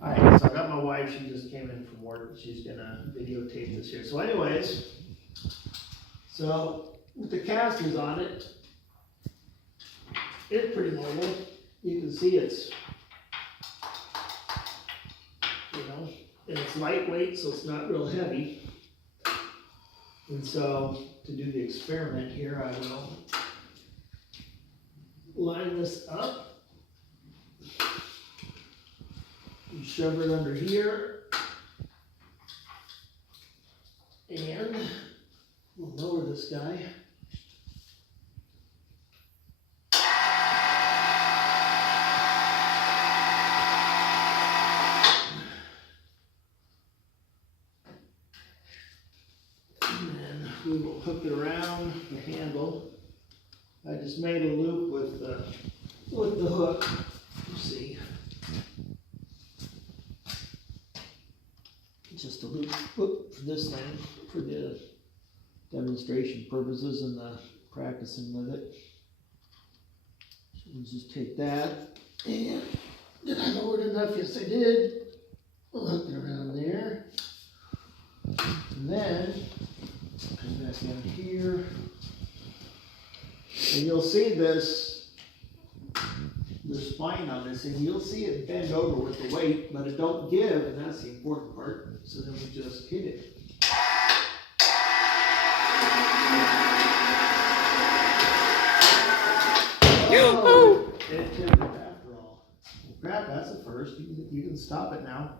Alright, so I got my wife, she just came in from work, she's gonna videotape this here. So anyways, so with the casters on it, it's pretty mobile. You can see it's, and it's lightweight, so it's not real heavy. And so to do the experiment here, I will line this up and shove it under here, and we'll lower this guy. And then we will hook it around the handle. I just made a loop with the hook, you see. Just a loop for this thing, for the demonstration purposes and the practicing with it. So we'll just take that, and did I lower it enough? Yes, I did. We'll hook it around there. And then come back down here. And you'll see this, the spine on this, and you'll see it bend over with the weight, but it don't give, and that's the important part. So then we just hit it. Oh, it tipped it after all. Well, crap, that's the first. You can stop it now.